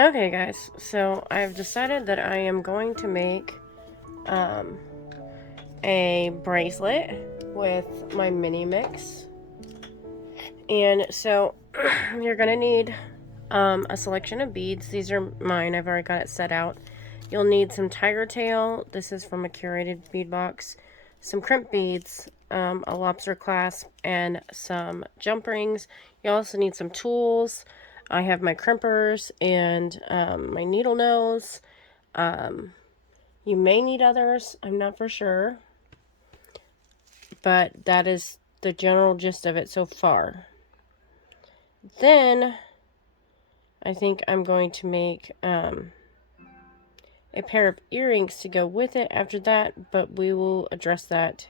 Okay guys, so I've decided that I am going to make a bracelet with my mini mix. And so you're gonna need a selection of beads. These are mine, I've already got it set out. You'll need some tiger tail, this is from a curated bead box, some crimp beads, a lobster clasp, and some jump rings. You also need some tools. I have my crimpers and my needle nose. You may need others, I'm not for sure, but that is the general gist of it so far. Then I think I'm going to make a pair of earrings to go with it after that, but we will address that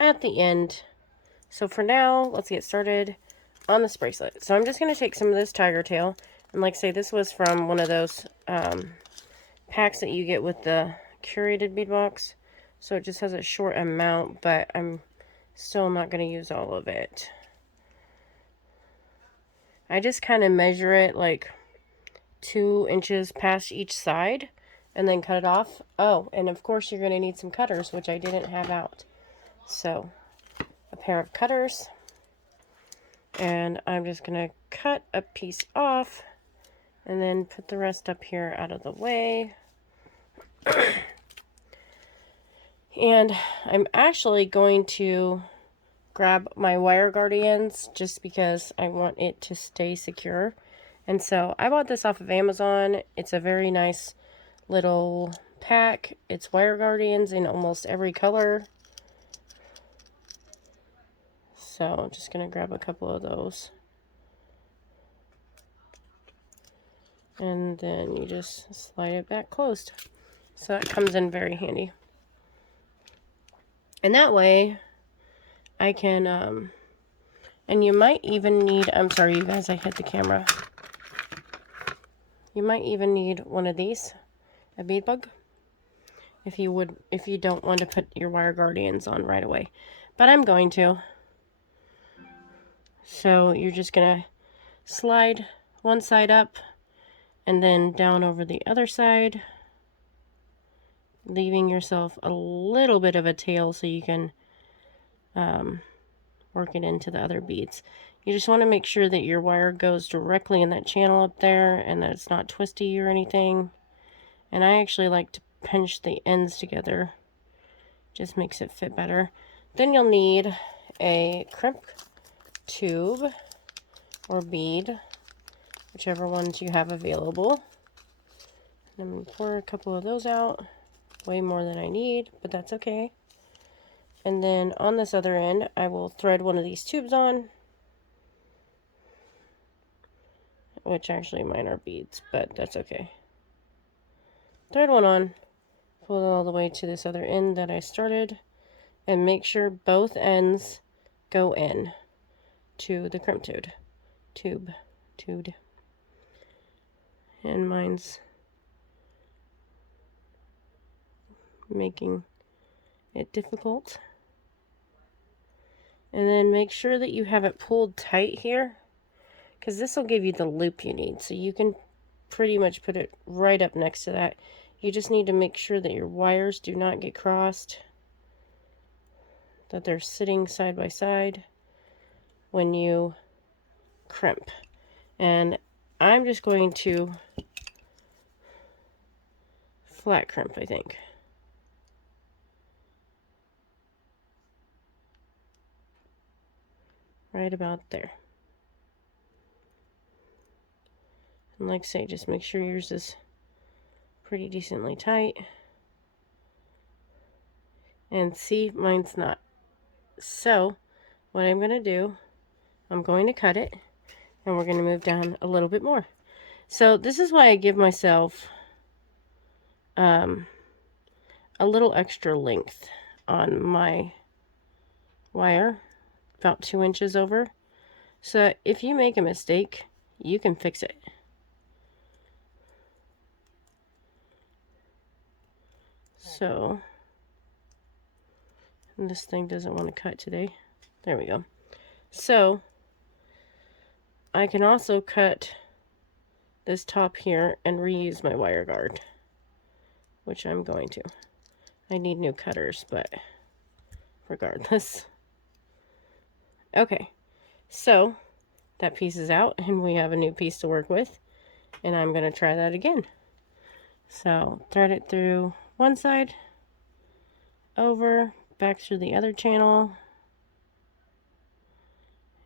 at the end. So for now, let's get started on this bracelet. So I'm just going to take some of this tiger tail, and like I say, this was from one of those packs that you get with the curated bead box. So it just has a short amount, but I'm still not going to use all of it. I just kind of measure it like 2 inches past each side and then cut it off. Oh, and of course you're going to need some cutters, which I didn't have out. So a pair of cutters, and I'm just going to cut a piece off and then put the rest up here out of the way. And I'm actually going to grab my wire guardians just because I want it to stay secure. And so I bought this off of Amazon. It's a very nice little pack. It's wire guardians in almost every color. So I'm just going to grab a couple of those. And then you just slide it back closed. So that comes in very handy. And that way I can, and you might even need, I'm sorry you guys, I hit the camera. You might even need one of these, a bead bug, if you don't want to put your wire guardians on right away. But I'm going to. So you're just gonna slide one side up and then down over the other side, leaving yourself a little bit of a tail so you can work it into the other beads. You just want to make sure that your wire goes directly in that channel up there and that it's not twisty or anything. And I actually like to pinch the ends together. Just makes it fit better. Then you'll need a crimp tube or bead, whichever ones you have available. And I'm going to pour a couple of those out. Way more than I need, but that's okay. And then on this other end, I will thread one of these tubes on. Which actually mine are beads, but that's okay. Thread one on, pull it all the way to this other end that I started, and make sure both ends go in to the crimp tube. And mine's making it difficult. And then make sure that you have it pulled tight here, because this will give you the loop you need. So you can pretty much put it right up next to that. You just need to make sure that your wires do not get crossed, that they're sitting side by side when you crimp. And I'm just going to flat crimp, I think. Right about there. And like I say, just make sure yours is pretty decently tight. And see, mine's not. So, what I'm going to do, I'm going to cut it, and we're going to move down a little bit more. So, this is why I give myself a little extra length on my wire, about 2 inches over. So, if you make a mistake, you can fix it. So, this thing doesn't want to cut today. There we go. So, I can also cut this top here and reuse my wire guard, which I'm going to. I need new cutters, but regardless. Okay, so that piece is out and we have a new piece to work with, and I'm going to try that again. So thread it through one side, over, back through the other channel,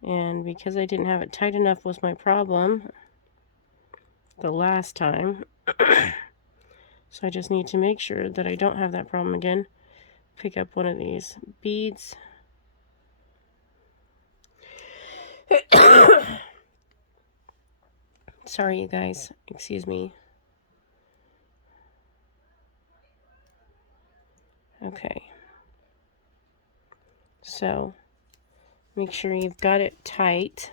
and because I didn't have it tight enough was my problem the last time. So I just need to make sure that I don't have that problem again. Pick up one of these beads. Sorry, you guys. Excuse me. Okay. So make sure you've got it tight.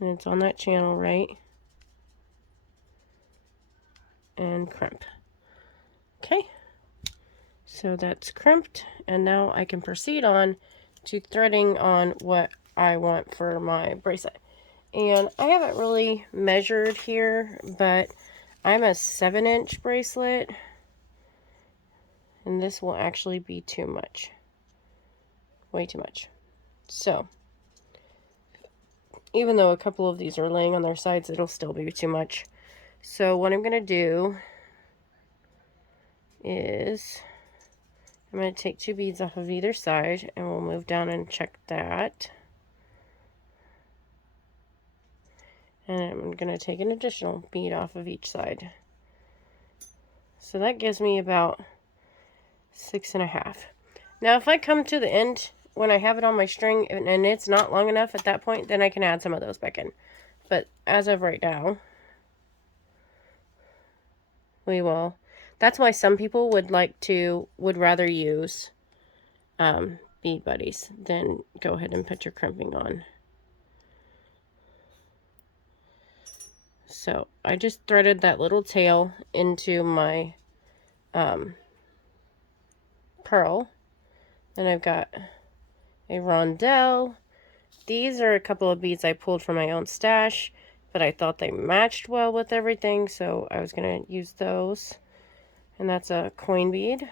And it's on that channel, right? And crimp. Okay. So that's crimped, and now I can proceed on to threading on what I want for my bracelet. And I haven't really measured here, but I'm a 7-inch bracelet, and this will actually be too much. Way too much. So, even though a couple of these are laying on their sides, it'll still be too much. So what I'm going to do is I'm going to take 2 beads off of either side, and we'll move down and check that. And I'm going to take an additional bead off of each side. So that gives me about 6.5. Now if I come to the end when I have it on my string and it's not long enough at that point, then I can add some of those back in. But as of right now, we will. That's why some people would rather use bead buddies than go ahead and put your crimping on. So I just threaded that little tail into my pearl. Then I've got a rondelle. These are a couple of beads I pulled from my own stash, but I thought they matched well with everything, so I was going to use those. And that's a coin bead.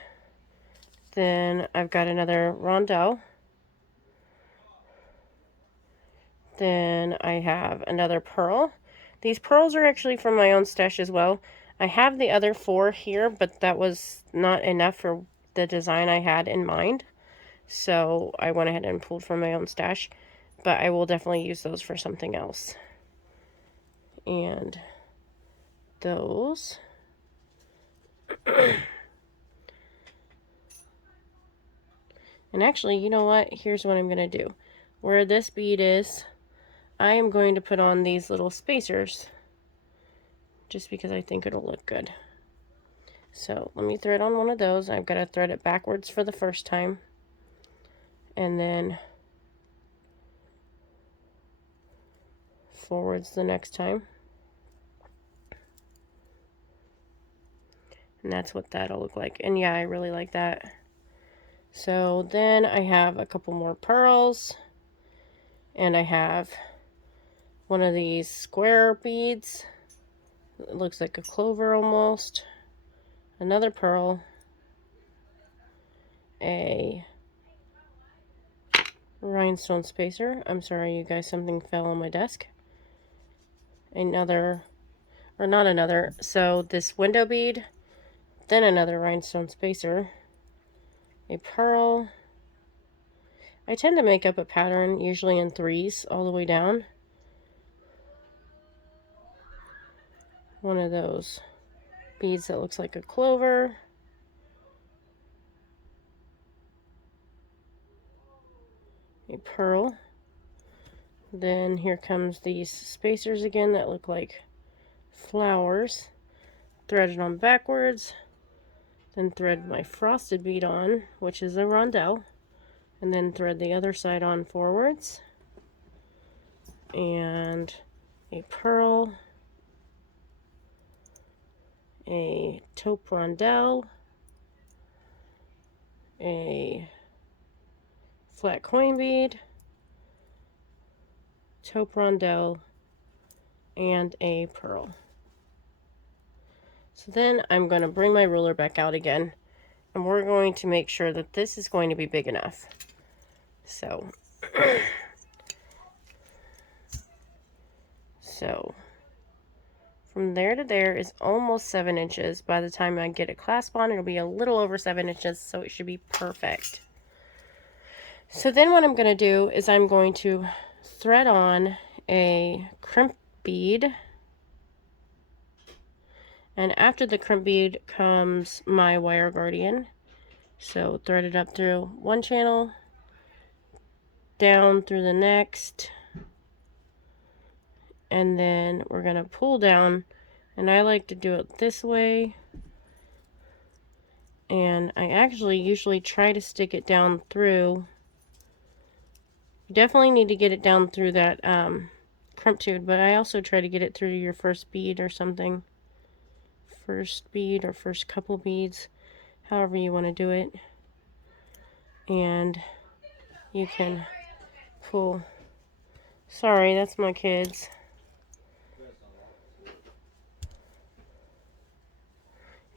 Then I've got another rondelle. Then I have another pearl. These pearls are actually from my own stash as well. I have the other 4 here, but that was not enough for the design I had in mind. So I went ahead and pulled from my own stash. But I will definitely use those for something else. And those. And actually, you know what? Here's what I'm going to do. Where this bead is, I am going to put on these little spacers. Just because I think it'll look good. So let me thread on one of those. I've got to thread it backwards for the first time. And then forwards the next time. And that's what that'll look like. And yeah, I really like that. So then I have a couple more pearls. And I have one of these square beads. It looks like a clover almost. Another pearl. A rhinestone spacer. I'm sorry, you guys, something fell on my desk. Another, or not another, so this window bead, then another rhinestone spacer, a pearl. I tend to make up a pattern, usually in 3s, all the way down. One of those beads that looks like a clover. A pearl. Then here comes these spacers again that look like flowers. Thread it on backwards. Then thread my frosted bead on, which is a rondelle. And then thread the other side on forwards. And a pearl. A taupe rondelle. A flat coin bead. Taupe rondelle. and a pearl. So then I'm going to bring my ruler back out again, and we're going to make sure that this is going to be big enough. So, from there to there is almost 7 inches. By the time I get a clasp on, it'll be a little over 7 inches, so it should be perfect. So then what I'm going to do is I'm going to thread on a crimp bead. And after the crimp bead comes my wire guardian. So thread it up through one channel, down through the next, and then we're going to pull down, and I like to do it this way, and I actually usually try to stick it down through. You definitely need to get it down through that crimp tube, but I also try to get it through your first bead or something. First bead or first couple beads, however you want to do it. And you can pull. Sorry, that's my kids.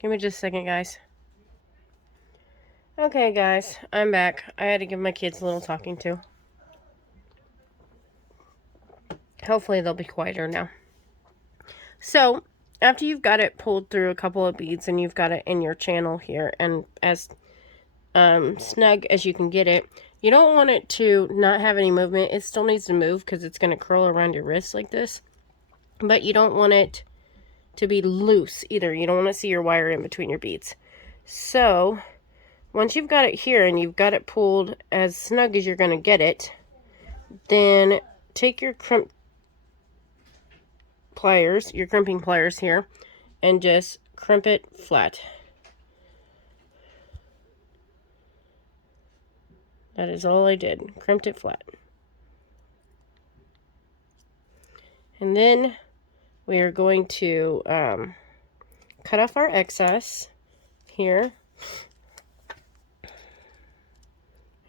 Give me just a second, guys. Okay, guys, I'm back. I had to give my kids a little talking to. Hopefully they'll be quieter now. So, after you've got it pulled through a couple of beads and you've got it in your channel here and as snug as you can get it, you don't want it to not have any movement. It still needs to move because it's going to curl around your wrist like this. But you don't want it to be loose either. You don't want to see your wire in between your beads. So, once you've got it here and you've got it pulled as snug as you're going to get it, then take your crimp pliers, your crimping pliers here, and just crimp it flat. That is all I did. Crimped it flat. And then we are going to cut off our excess here.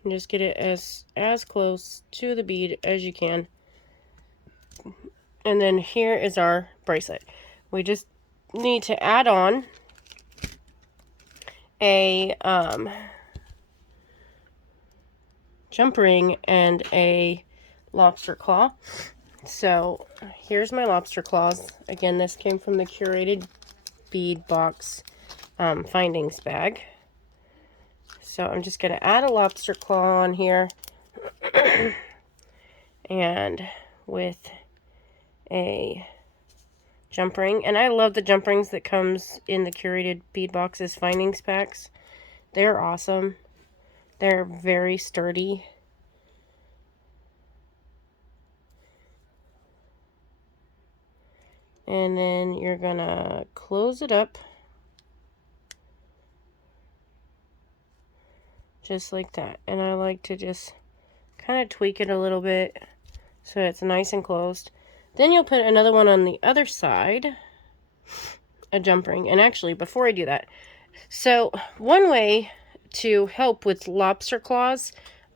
And just get it as close to the bead as you can. And then here is our bracelet. We just need to add on a jump ring and a lobster claw. So here's my lobster claws. Again, this came from the Curated Bead Box findings bag. So I'm just going to add a lobster claw on here. And with a jump ring. And I love the jump rings that comes in the Curated Bead Box's findings packs. They're awesome. They're very sturdy. And then you're gonna close it up just like that. And I like to just kind of tweak it a little bit so it's nice and closed. Then you'll put another one on the other side, a jump ring. And actually, before I do that, so one way to help with lobster claws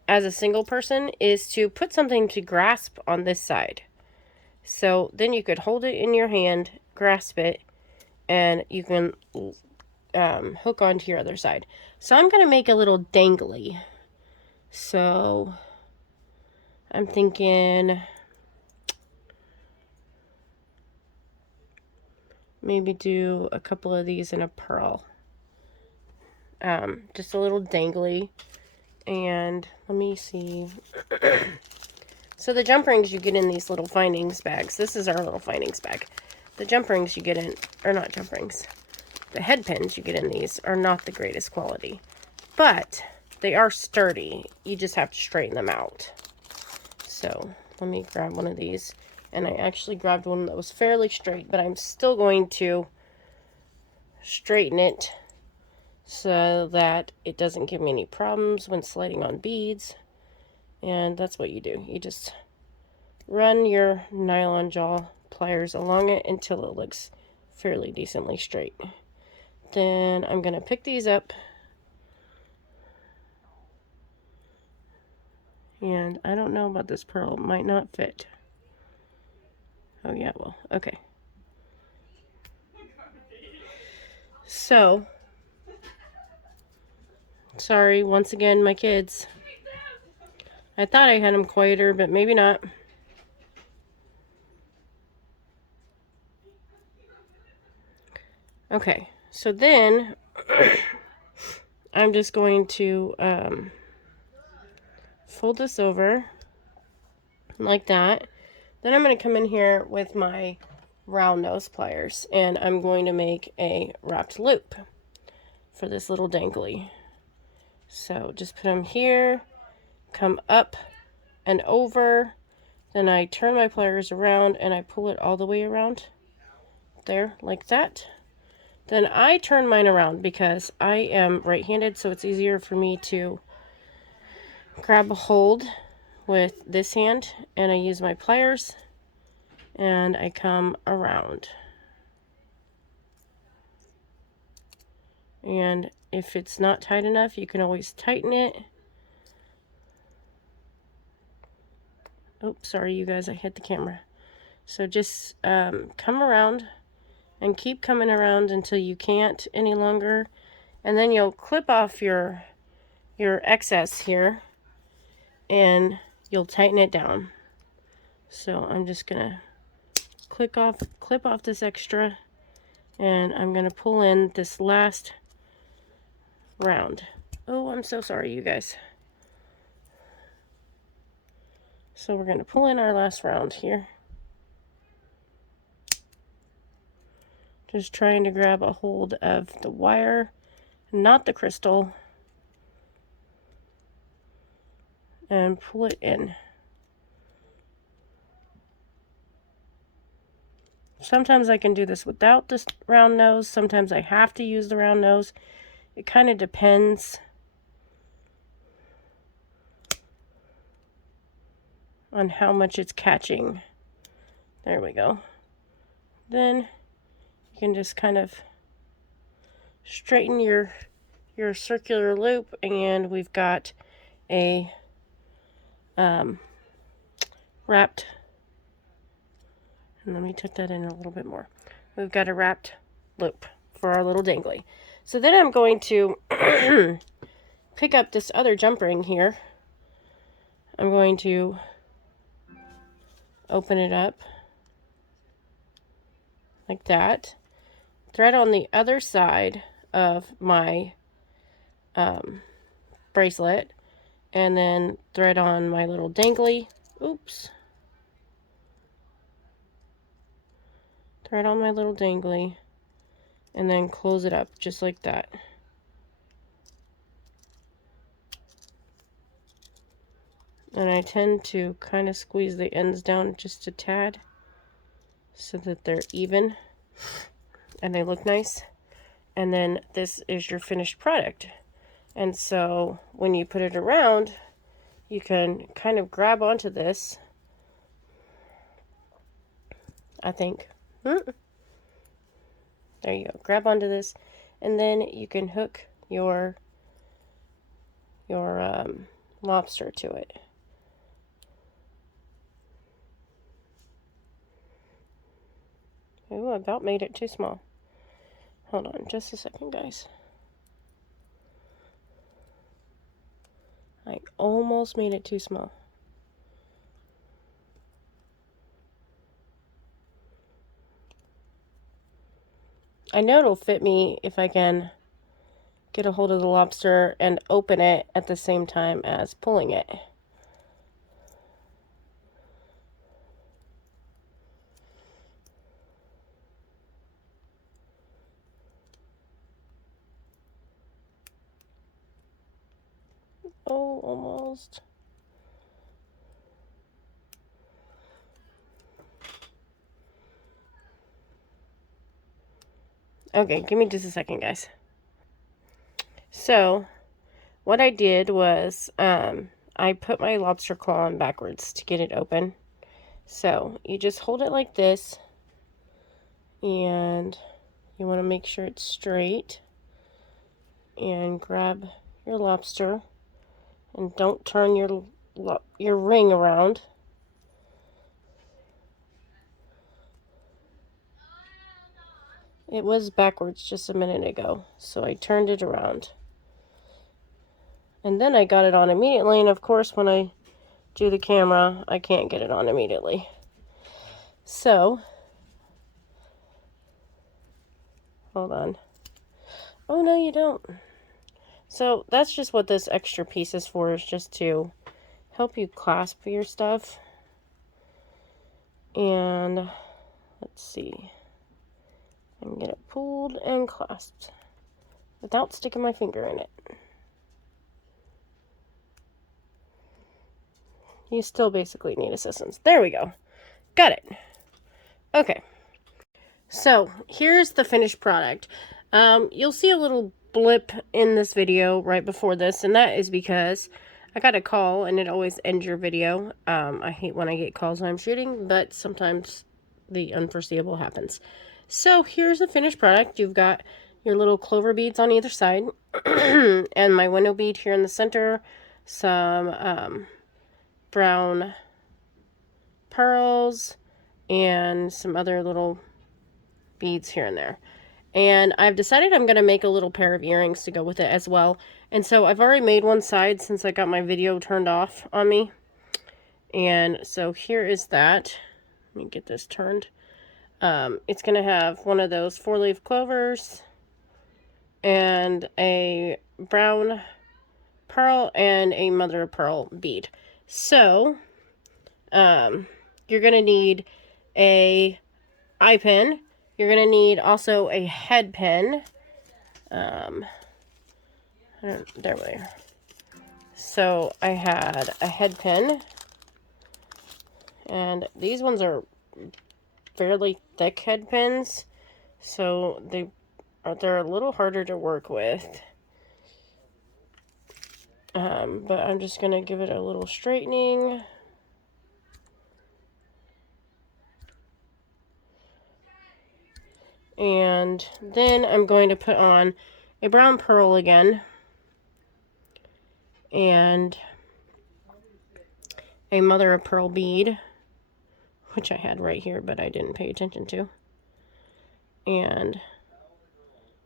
as a single person is to put something to grasp on this side. So then you could hold it in your hand, grasp it, and you can hook onto your other side. So I'm going to make a little dangly. So I'm thinking maybe do a couple of these in a pearl. Just a little dangly. And let me see. So the jump rings you get in these little findings bags. This is our little findings bag. The jump rings you get in, or not jump rings, the head pins you get in these are not the greatest quality. But they are sturdy. You just have to straighten them out. So let me grab one of these. And I actually grabbed one that was fairly straight, but I'm still going to straighten it so that it doesn't give me any problems when sliding on beads. And that's what you do. You just run your nylon jaw pliers along it until it looks fairly decently straight. Then I'm going to pick these up. And I don't know about this pearl. It might not fit. Oh yeah, well, okay. So, sorry, once again, my kids. I thought I had them quieter, but maybe not. Okay, so then I'm just going to fold this over like that. Then I'm going to come in here with my round nose pliers, and I'm going to make a wrapped loop for this little dangly. So just put them here, come up and over, then I turn my pliers around and I pull it all the way around there like that. Then I turn mine around because I am right-handed, so it's easier for me to grab a hold with this hand, and I use my pliers and I come around. And if it's not tight enough, you can always tighten it. Oops, sorry you guys, I hit the camera. So just come around and keep coming around until you can't any longer, and then you'll clip off your excess here and you'll tighten it down. So I'm just gonna clip off this extra, and I'm gonna pull in this last round. Oh, I'm so sorry you guys. So we're gonna pull in our last round here. Just trying to grab a hold of the wire, not the crystal, and pull it in. Sometimes I can do this without this round nose. Sometimes I have to use the round nose. It kind of depends on how much it's catching. There we go. Then you can just kind of straighten your circular loop, and we've got a wrapped, and let me tuck that in a little bit more. We've got a wrapped loop for our little dangly. So then I'm going to pick up this other jump ring here. I'm going to open it up like that. Thread on the other side of my bracelet, and then thread on my little dangly. Oops. Thread on my little dangly, and then close it up just like that. And I tend to kind of squeeze the ends down just a tad so that they're even and they look nice. And then this is your finished product. And so when you put it around, you can kind of grab onto this, I think. There you go. Grab onto this, and then you can hook your lobster to it. Ooh, I about made it too small. Hold on just a second, guys. I almost made it too small. I know it'll fit me if I can get a hold of the lobster and open it at the same time as pulling it. Oh, almost. Okay, give me just a second, guys. So, what I did was, I put my lobster claw on backwards to get it open. So, you just hold it like this, and you want to make sure it's straight, and grab your lobster, and don't turn your ring around. It was backwards just a minute ago, so I turned it around. And then I got it on immediately, and of course when I do the camera, I can't get it on immediately. So, hold on. Oh, no, you don't. So, that's just what this extra piece is for, is just to help you clasp your stuff. And, let's see. I can get it pulled and clasped without sticking my finger in it. You still basically need assistance. There we go. Got it. Okay. So, here's the finished product. You'll see a little blip in this video right before this, and that is because I got a call, and it always ends your video. I hate when I get calls when I'm shooting, but sometimes the unforeseeable happens. So, here's the finished product. You've got your little clover beads on either side, and my window bead here in the center, some brown pearls, and some other little beads here and there. And I've decided I'm going to make a little pair of earrings to go with it as well. And so I've already made one side since I got my video turned off on me. And so here is that. Let me get this turned. It's going to have one of those 4-leaf clovers and a brown pearl and a mother of pearl bead. So, you're going to need a eye pin. You're going to need also a head pin. There we are. So I had a head pin. And these ones are fairly thick head pins. So they're a little harder to work with. But I'm just going to give it a little straightening. And then I'm going to put on a brown pearl again. And a mother of pearl bead, which I had right here, but I didn't pay attention to. And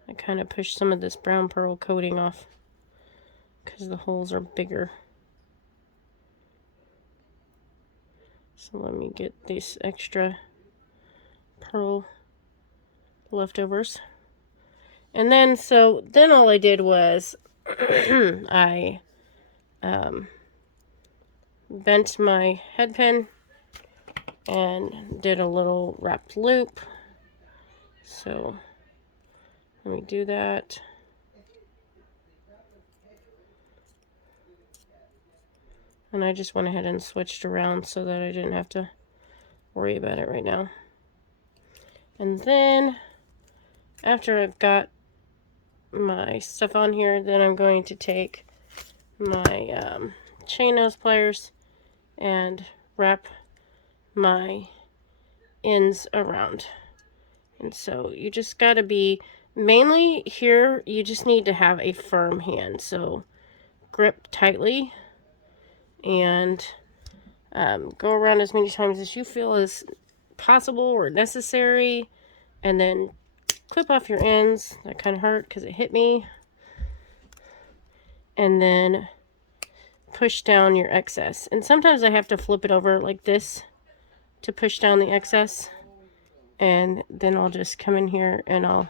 I kind of pushed some of this brown pearl coating off because the holes are bigger. So let me get these extra pearl leftovers. And then, then all I did was I bent my head pin and did a little wrapped loop. So let me do that. And I just went ahead and switched around so that I didn't have to worry about it right now. And then after I've got my stuff on here, then I'm going to take my chain nose pliers and wrap my ends around. And so you just got to be, mainly here, you just need to have a firm hand. So grip tightly and go around as many times as you feel is possible or necessary, and then clip off your ends. That kind of hurt because it hit me. And then push down your excess. And sometimes I have to flip it over like this to push down the excess. And then I'll just come in here and I'll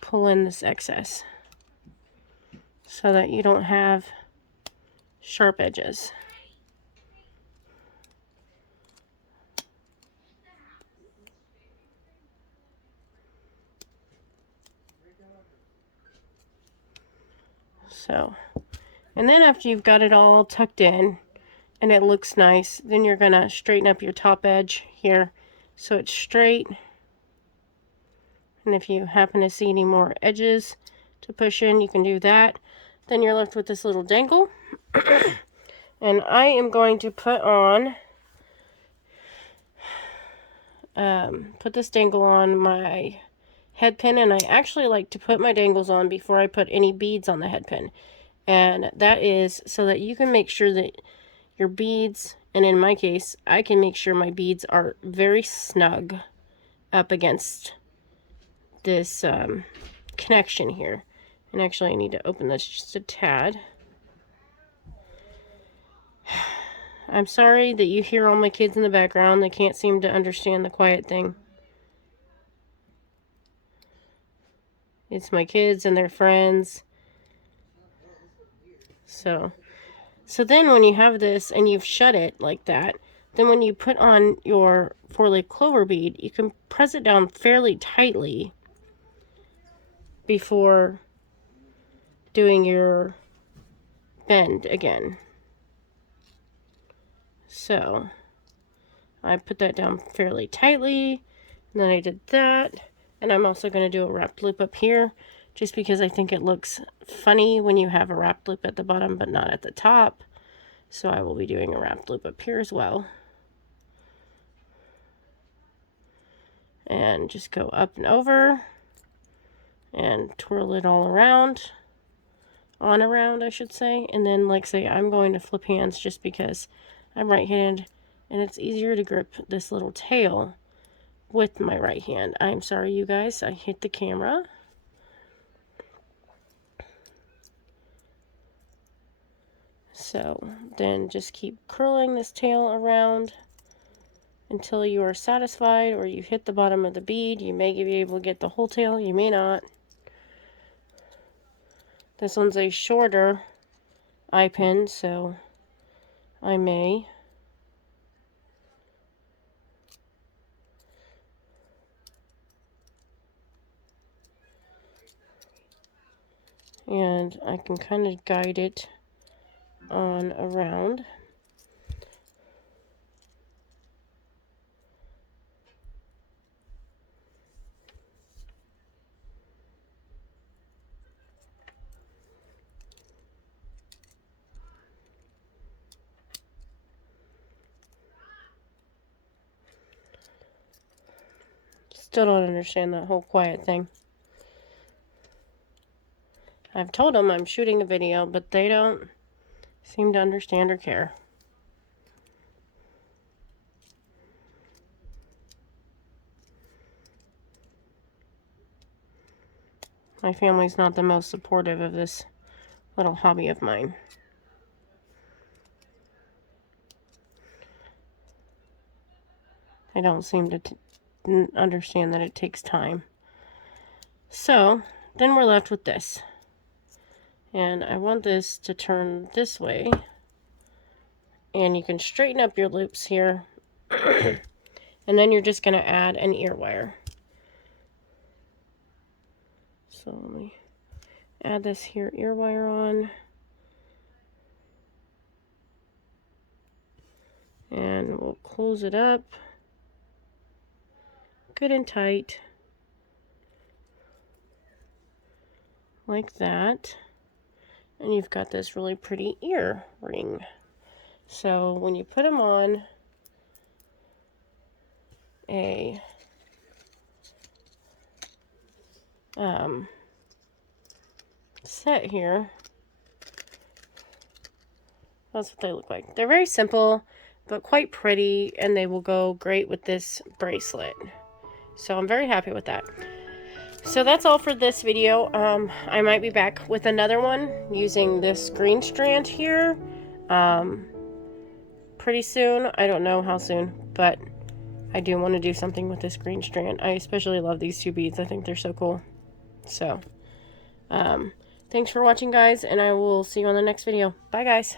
pull in this excess so that you don't have sharp edges. So, and then after you've got it all tucked in and it looks nice, then you're going to straighten up your top edge here so it's straight. And if you happen to see any more edges to push in, you can do that. Then you're left with this little dangle. And I am going to put on, put this dangle on my head pin, and I actually like to put my dangles on before I put any beads on the head pin. And that is so that you can make sure that your beads, and in my case, I can make sure my beads are very snug up against this connection here. And actually I need to open this just a tad. I'm sorry that you hear all my kids in the background. They can't seem to understand the quiet thing. It's my kids and their friends. So then when you have this and you've shut it like that, then when you put on your 4-leaf clover bead, you can press it down fairly tightly before doing your bend again. So I put that down fairly tightly, and then I did that, and I'm also going to do a wrapped loop up here, just because I think it looks funny when you have a wrapped loop at the bottom but not at the top. So I will be doing a wrapped loop up here as well. And just go up and over and twirl it all around. Around, I should say. And then, like say, I'm going to flip hands just because I'm right-handed and it's easier to grip this little tail with my right hand. I'm sorry, you guys, I hit the camera. So then just keep curling this tail around until you are satisfied, or you hit the bottom of the bead. You may be able to get the whole tail, you may not. This one's a shorter eye pin, so I may. And I can kind of guide it on around. Still don't understand that whole quiet thing. I've told them I'm shooting a video, but they don't seem to understand or care. My family's not the most supportive of this little hobby of mine. They don't seem to understand that it takes time. So then we're left with this. And I want this to turn this way. And you can straighten up your loops here. And then you're just going to add an ear wire. So let me add this here ear wire on. And we'll close it up good and tight. Like that. And you've got this really pretty ear ring. So when you put them on a set here, that's what they look like. They're very simple, but quite pretty, and they will go great with this bracelet. So I'm very happy with that. So that's all for this video. I might be back with another one using this green strand here pretty soon. I don't know how soon, but I do want to do something with this green strand. I especially love these two beads. I think they're so cool. So, thanks for watching, guys, and I will see you on the next video. Bye, guys.